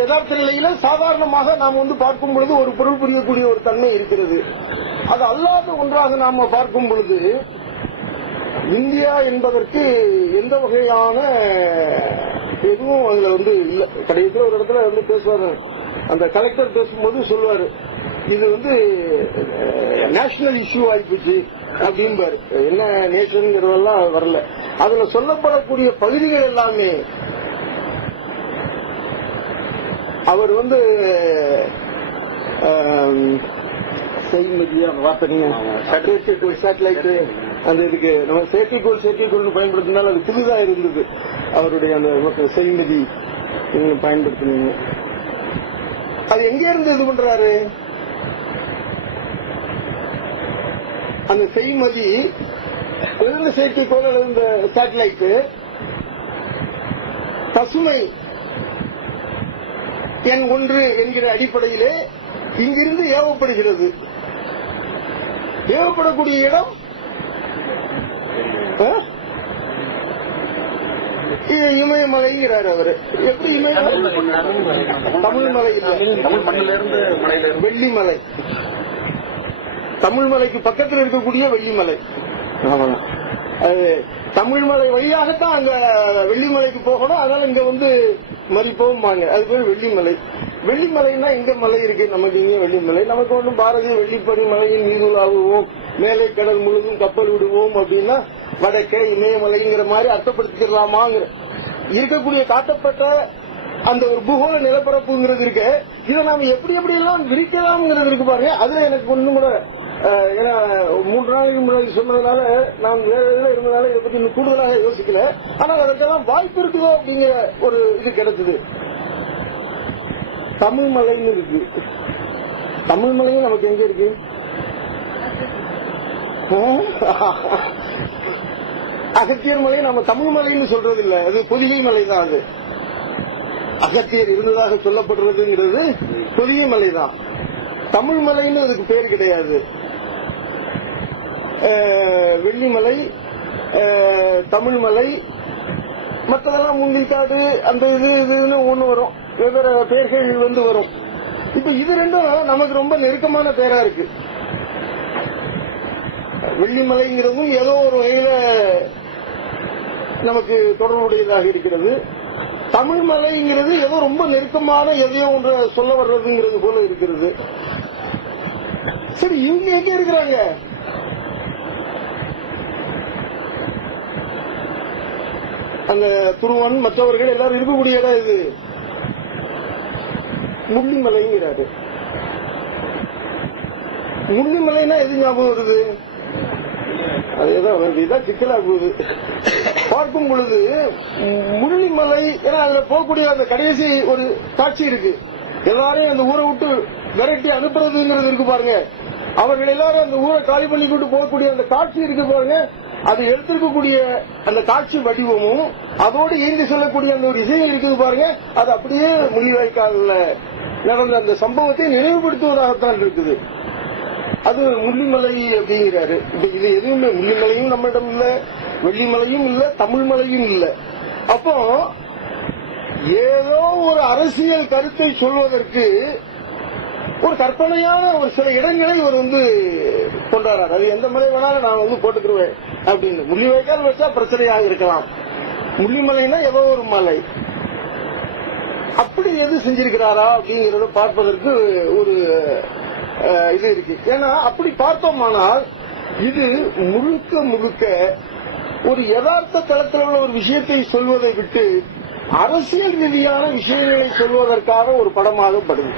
யதார்த்த நிலையில சாதாரணமாக நாம் பார்க்கும் பொழுது ஒரு பொருள் புரியக்கூடிய ஒரு தன்மை இருக்கிறது. அது அல்லாத ஒன்றாக நாம பார்க்கும் பொழுது இந்தியா என்பதற்கு எந்த வகையான எதுவும் அதுல இல்ல. கடைசியில் ஒரு இடத்துல பேசுவாரு, அந்த கலெக்டர் பேசும்போது சொல்லுவாரு, இது நேஷனல் இஷ்யூ ஆயிப்போச்சு அப்படின்பாரு. என்ன நேஷன்ங்கிறதெல்லாம் வரல. அதுல சொல்லப்படக்கூடிய பகுதிகள் எல்லாமே அவர் சேட்டலைட் அந்த இதுக்கு நம்ம செயற்கைக்கோள் பயன்படுத்தினால அது புதுதா இருந்தது. அவருடைய அந்த செய்மதி பயன்படுத்தினீங்க. அது எங்க இருந்து இது பண்றாரு? அந்த செய்மதி செயற்கைக்கோள் அல்லது இந்த சேட்டலைட் பசுமை எண் 1 என்கிற அடிப்படையிலே இங்கிருந்து ஏவப்படுகிறது. ஏவப்படக்கூடிய இடம் இமயமலைங்கிறார் அவரு. எப்படி இமயமலை? தமிழ்மலை இல்ல, வெள்ளிமலை. தமிழ்மலைக்கு பக்கத்தில் இருக்கக்கூடிய வெள்ளிமலை. தமிழ்மலை வழியாகத்தான் அங்க வெள்ளிமலைக்கு போகணும். அதனால இங்க மறிப்போம். அது பேர் வெள்ளிமலை. வெள்ளிமலைன்னா எங்க மலை இருக்கு? நமக்கு இங்க வெள்ளிமலை. நமக்கு ஒன்றும் பாரதிய வெள்ளிப்பனி மலையில் நீருலாகுவோம், மேலே கடல் முழுதும் கப்பல் விடுவோம் அப்படின்னா வடக்கே இமயமலைங்கிற மாதிரி அர்த்தப்படுத்திக்கலாமாங்கிற இருக்கக்கூடிய காட்டப்பட்ட அந்த ஒரு பூகோள நிலப்பரப்புங்கிறது இருக்கு. இதை நாம எப்படி எப்படி எல்லாம் விரிக்கலாம்ங்கிறது இருக்கு பாருங்க. அதுல எனக்கு ஒண்ணும் கூட ஏன்னா 3 நாளைக்கு முன்னாடி சொன்னதுனால நான் வேற இருந்ததால இதை பத்தி இன்னும் கூடுதலாக யோசிக்கல. ஆனால் அதற்கெல்லாம் வாய்ப்பு இருக்குதோ அப்படிங்கிற ஒரு இது கிடைச்சது. தமிழ்மலைன்னு இருக்கு. தமிழ்மலையும் நமக்கு எங்க இருக்கு? அகத்தியர் மலை நம்ம தமிழ்மலைன்னு சொல்றது இல்ல, அது பொதிகை மலை தான். அது அகத்தியர் இருந்ததாக சொல்லப்படுறதுங்கிறது பொதிகை மலை தான். தமிழ்மலைன்னு அதுக்கு பேர் கிடையாது. வெள்ளிமலை, தமிழ்மலை, மற்றதெல்லாம் முந்திக்காடு, அந்த இதுன்னு ஒண்ணு வரும், வெவ்வேறு பெயர்கள் வரும். இப்ப இது ரெண்டும் நமக்கு ரொம்ப நெருக்கமான பேரா இருக்கு. வெள்ளிமலைங்கிறதும் ஏதோ ஒரு வகையில நமக்கு தொடர்புடையதாக இருக்கிறது. தமிழ்மலைங்கிறது ஏதோ ரொம்ப நெருக்கமான எதையோ ஒன்று சொல்ல வர்றதுங்கிறது போல இருக்கிறது. சரி, இவங்க எங்க இருக்கிறாங்க? அந்த துருவன் மற்றவர்கள் எல்லாரும் இருக்கக்கூடிய இடம் இது முள்ளிமலைங்கிறாரு. முள்ளிமலைன்னா எது ஞாபகம் வருது? அதேதான் வருது. இதான் சிக்கலா போகுது. பார்க்கும் பொழுது முள்ளிமலை, ஏன்னா அதுல போகக்கூடிய அந்த கடைசி ஒரு காட்சி இருக்கு. எல்லாரையும் அந்த ஊரை விட்டு விரட்டி அனுப்புறதுங்கிறது இருக்கு பாருங்க. அவர்கள் எல்லாரும் அந்த ஊரை காலி பண்ணி கொண்டு போகக்கூடிய அந்த காட்சி இருக்கு பாருங்க. அது எடுத்திருக்கக்கூடிய அந்த காட்சி வடிவமும் அதோடு ஏந்தி செல்லக்கூடிய அந்த ஒரு இசையும் இருக்குது பாருங்க. அது அப்படியே முள்ளிவாய்க்கால நடந்த அந்த சம்பவத்தை நினைவுபடுத்துவதாகத்தான் இருக்குது. அது முள்ளிமலை அப்படிங்கிறாரு. இது எதுவுமே முள்ளிமலையும் நம்மிடம் இல்ல, வெள்ளிமலையும் இல்ல, தமிழ்மலையும் இல்ல. அப்போ ஏதோ ஒரு அரசியல் கருத்தை சொல்வதற்கு ஒரு கற்பனையான ஒரு சில இடங்களை ஒரு கொண்டாடுறாரு. அது எந்த மலை வேணாலும் நான் போட்டுக்கிடுவேன் அப்படின்னு. முள்ளிவாய்க்கால் வச்சா பிரச்சனையாக இருக்கலாம். முள்ளிமலைன்னா ஏதோ ஒரு மலை, அப்படி எது செஞ்சிருக்கிறாரா அப்படிங்கறத பார்ப்பதற்கு ஒரு இது இருக்கு. ஏன்னா அப்படி பார்த்தோமானால் இது முழுக்க முழுக்க ஒரு யதார்த்த தளத்தில் உள்ள ஒரு விஷயத்தை சொல்வதை விட்டு அரசியல் ரீதியான விஷயங்களை சொல்வதற்காக ஒரு படமாக படுது.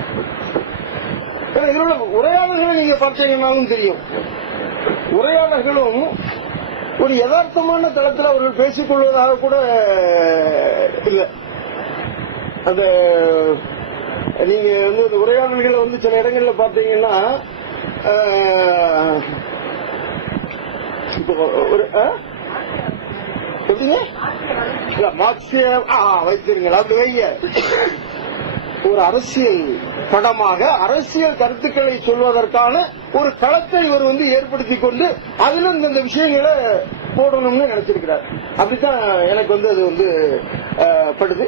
இதோட உரையாடல்களை நீங்க பார்த்தீங்கன்னாலும் தெரியும். உரையாடல்களும் ஒரு யதார்த்தமான தளத்தில் அவர்கள் பேசிக் கொள்வதாக கூட இல்ல. அந்த நீங்க இந்த உரையாடல்களை சில இடங்கள்ல பாத்தீங்கன்னா ஒரு வைத்திருங்களா அப்படி வைங்க. ஒரு அரசியல் படமாக அரசியல் கருத்துக்களை சொல்வதற்கான ஒரு களத்தை இவர் ஏற்படுத்தி கொண்டு அதுல இந்த விஷயங்களை போடணும்னு நினைச்சிருக்கிறார். அப்படித்தான் எனக்கு அது படுது.